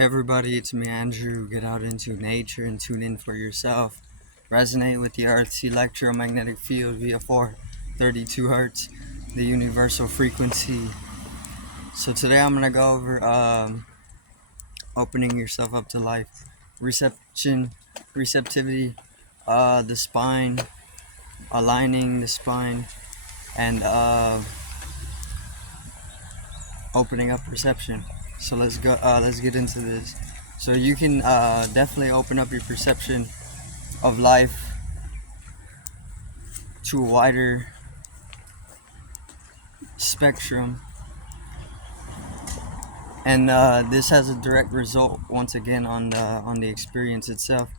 Everybody, it's me, Andrew. Get out into nature and tune in for yourself. Resonate with the Earth's electromagnetic field via 432 hertz, the universal frequency. So today I'm gonna go over opening yourself up to life, receptivity, the spine, aligning the spine, and opening up perception. So let's go. Let's get into this. So you can definitely open up your perception of life to a wider spectrum, and this has a direct result once again on the experience itself.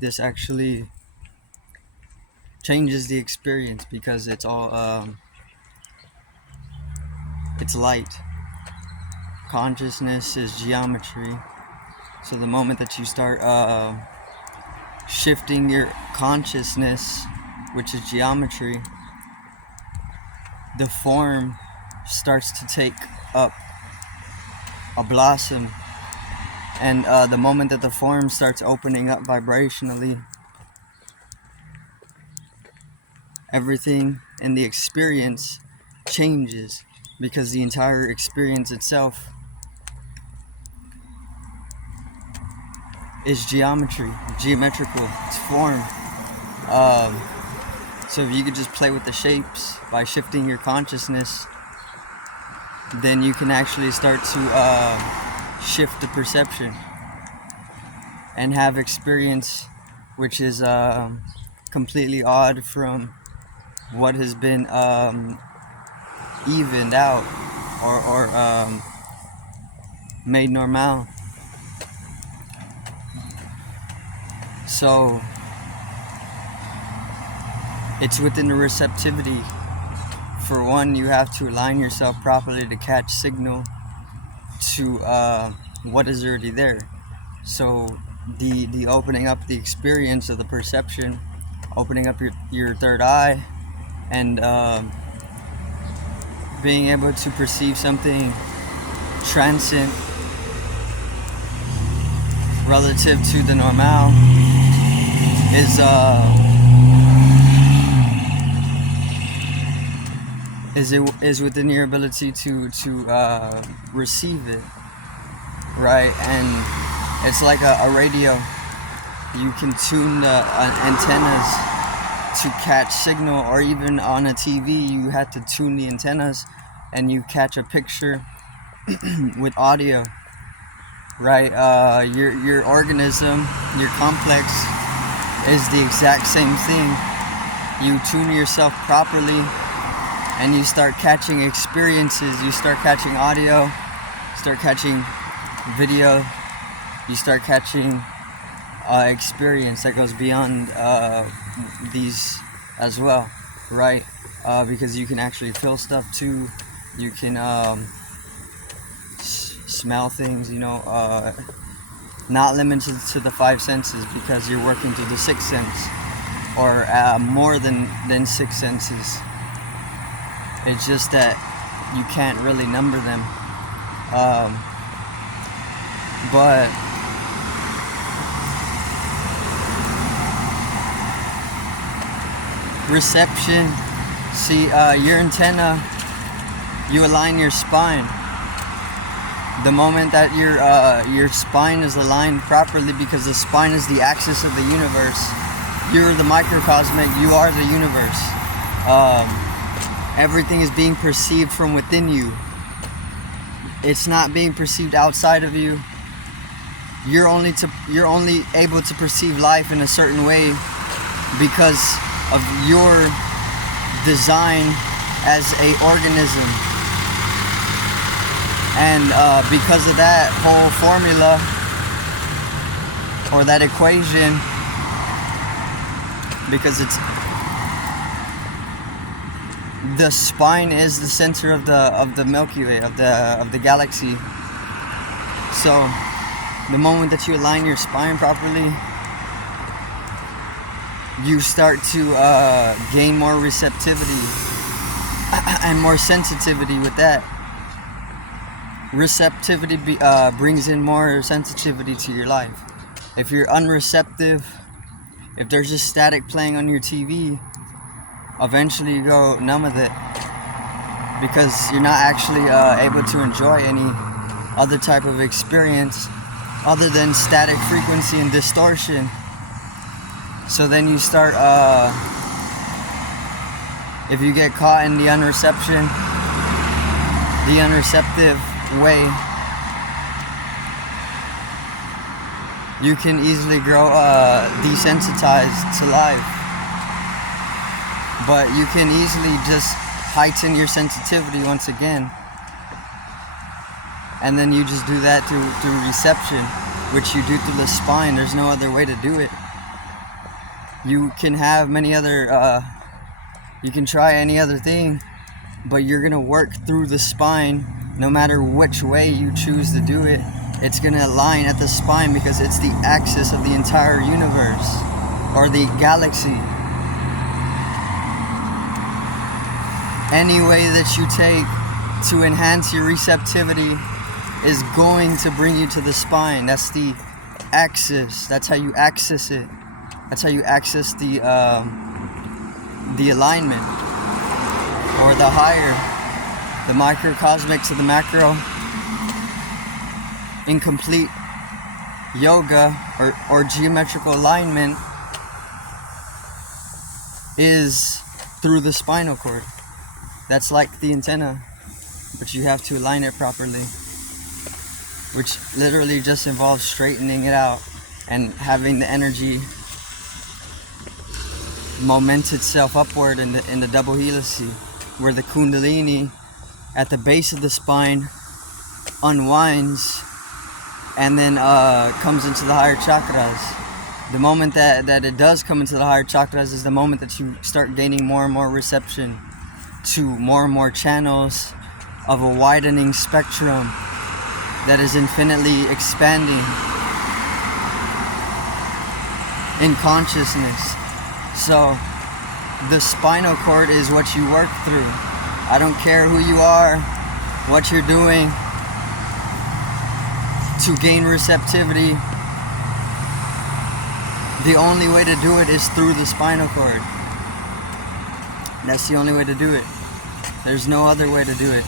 This actually changes the experience because it's all it's light. Consciousness is geometry. So the moment that you start shifting your consciousness, which is geometry, the form starts to take up a blossom, and the moment that the form starts opening up vibrationally, everything in the experience changes because the entire experience itself is geometrical, it's form. So if you could just play with the shapes by shifting your consciousness, then you can actually start to shift the perception and have experience which is completely odd from what has been evened out or made normal. So it's within the receptivity. For one, you have to align yourself properly to catch signal to what is already there. So the opening up the experience of the perception, opening up your third eye, and being able to perceive something transcendent relative to the normal is within your ability to receive it, right? And it's like a radio. You can tune the antennas to catch signal, or even on a TV you have to tune the antennas and you catch a picture with audio, right? Your organism, your complex is the exact same thing. You tune yourself properly and you start catching experiences. You start catching audio, start catching video, you start catching experience that goes beyond these as well, right? Because you can actually feel stuff too. You can smell things, not limited to the five senses, because you're working through the sixth sense, or more than six senses. It's just that you can't really number them. But reception, see, your antenna, you align your spine. The moment that your spine is aligned properly, because the spine is the axis of the universe, you're the microcosmic, you are the universe. Everything is being perceived from within you. It's not being perceived outside of you. You're only able to perceive life in a certain way because of your design as a organism. And because of that whole formula or that equation, because the spine is the center of the Milky Way, of the galaxy. So the moment that you align your spine properly, you start to gain more receptivity and more sensitivity with that. receptivity brings in more sensitivity to your life. If you're unreceptive, if there's just static playing on your TV, eventually you go numb with it, because you're not actually able to enjoy any other type of experience other than static frequency and distortion. So then you start, if you get caught in the unreceptive way, you can easily grow desensitized to life. But you can easily just heighten your sensitivity once again. And then you just do that through reception, which you do through the spine. There's no other way to do it. You can have many other, you can try any other thing, but you're going to work through the spine no matter which way you choose to do it. It's going to align at the spine because it's the axis of the entire universe or the galaxy. Any way that you take to enhance your receptivity is going to bring you to the spine. That's the axis. That's how you access it. That's how you access the alignment, or the higher, the microcosmic to the macro. In complete yoga or geometrical alignment is through the spinal cord. That's like the antenna, but you have to align it properly, which literally just involves straightening it out and having the energy moment itself upward in the double helice, where the kundalini at the base of the spine unwinds and then comes into the higher chakras. The moment that it does come into the higher chakras is the moment that you start gaining more and more reception to more and more channels of a widening spectrum that is infinitely expanding in consciousness. So the spinal cord is what you work through. I don't care who you are, what you're doing. To gain receptivity, the only way to do it is through the spinal cord. That's the only way to do it. There's no other way to do it.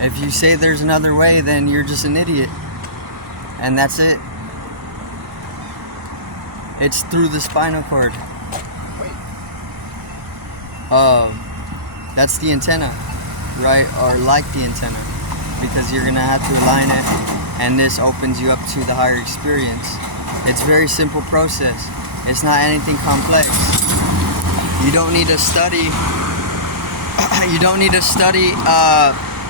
If you say there's another way, then you're just an idiot. And that's it. It's through the spinal cord. That's the antenna, right? Or like the antenna. Because you're gonna have to align it, and this opens you up to the higher experience. It's a very simple process. It's not anything complex. You don't need to study. You don't need to study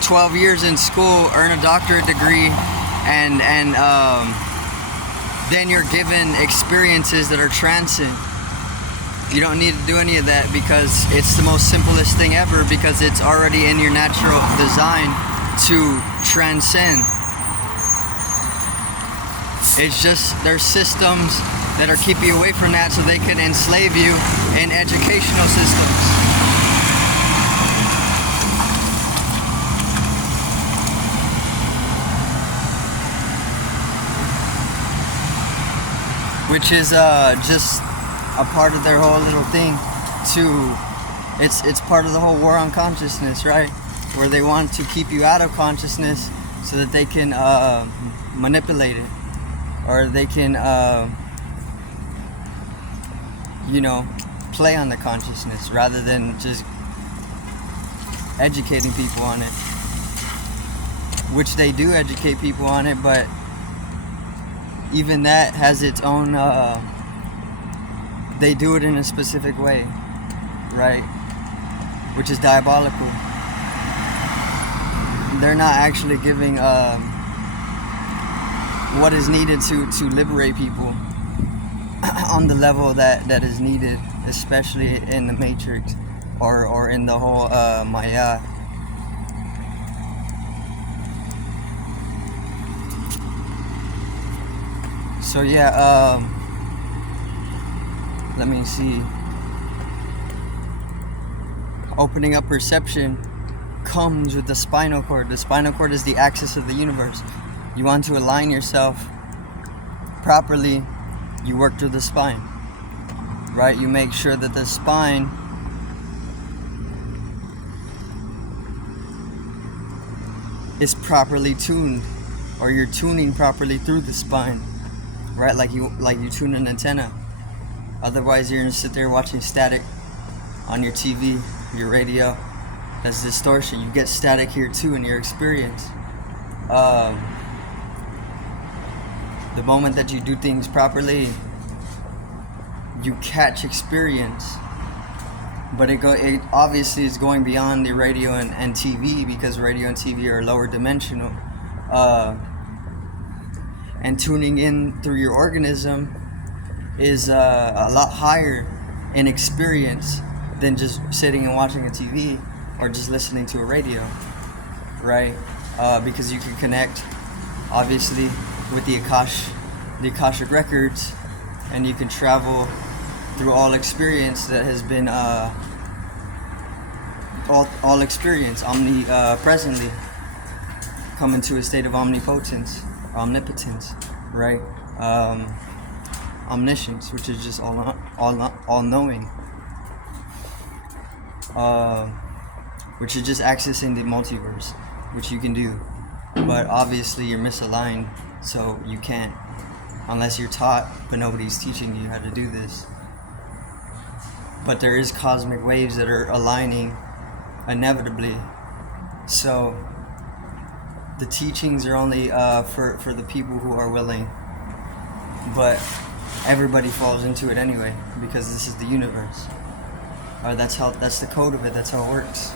12 years in school, earn a doctorate degree, and then you're given experiences that are transcend. You don't need to do any of that, because it's the most simplest thing ever, because it's already in your natural design to transcend. It's just there's systems that are keeping you away from that so they can enslave you in educational systems. Which is just a part of their whole little thing. It's part of the whole war on consciousness, right? Where they want to keep you out of consciousness so that they can manipulate it, or they can play on the consciousness rather than just educating people on it, which they do educate people on it, but even that has its own they do it in a specific way, right? Which is diabolical. They're not actually giving what is needed to liberate people on the level that is needed, especially in the Matrix or in the whole Maya. So yeah, let me see. Opening up perception comes with the spinal cord. The spinal cord is the axis of the universe. You want to align yourself properly, you work through the spine, right? You make sure that the spine is properly tuned, or you're tuning properly through the spine, right? Like you tune an antenna. Otherwise, you're gonna sit there watching static on your TV, your radio. That's distortion. You get static here too in your experience. The moment that you do things properly, you catch experience. But it obviously is going beyond the radio and TV, because radio and TV are lower dimensional. And tuning in through your organism is a lot higher in experience than just sitting and watching a TV or just listening to a radio, right? Because you can connect, obviously, with the Akashic records, and you can travel through all experience that has been all experience presently come into a state of omnipotence, omnipotence, right? Omniscience, which is just all knowing, which is just accessing the multiverse, which you can do. But obviously you're misaligned, so you can't, unless you're taught, but nobody's teaching you how to do this. But there is cosmic waves that are aligning inevitably. So the teachings are only for the people who are willing. But everybody falls into it anyway, because this is the universe. Or that's the code of it, that's how it works.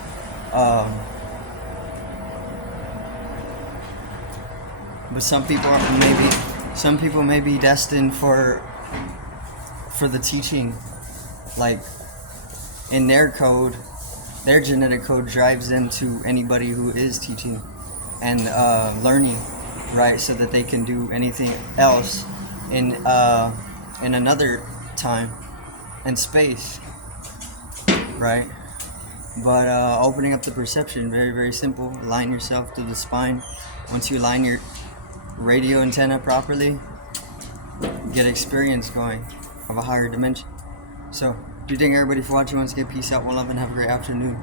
But some people may be destined for the teaching. Like, in their code, their genetic code drives them to anybody who is teaching and learning, right? So that they can do anything else in another time and space, right? But opening up the perception, very, very simple. Align yourself to the spine. Once you align your radio antenna properly, get experience going of a higher dimension. So, do you thank everybody for watching. Once again, peace out, one love, and have a great afternoon.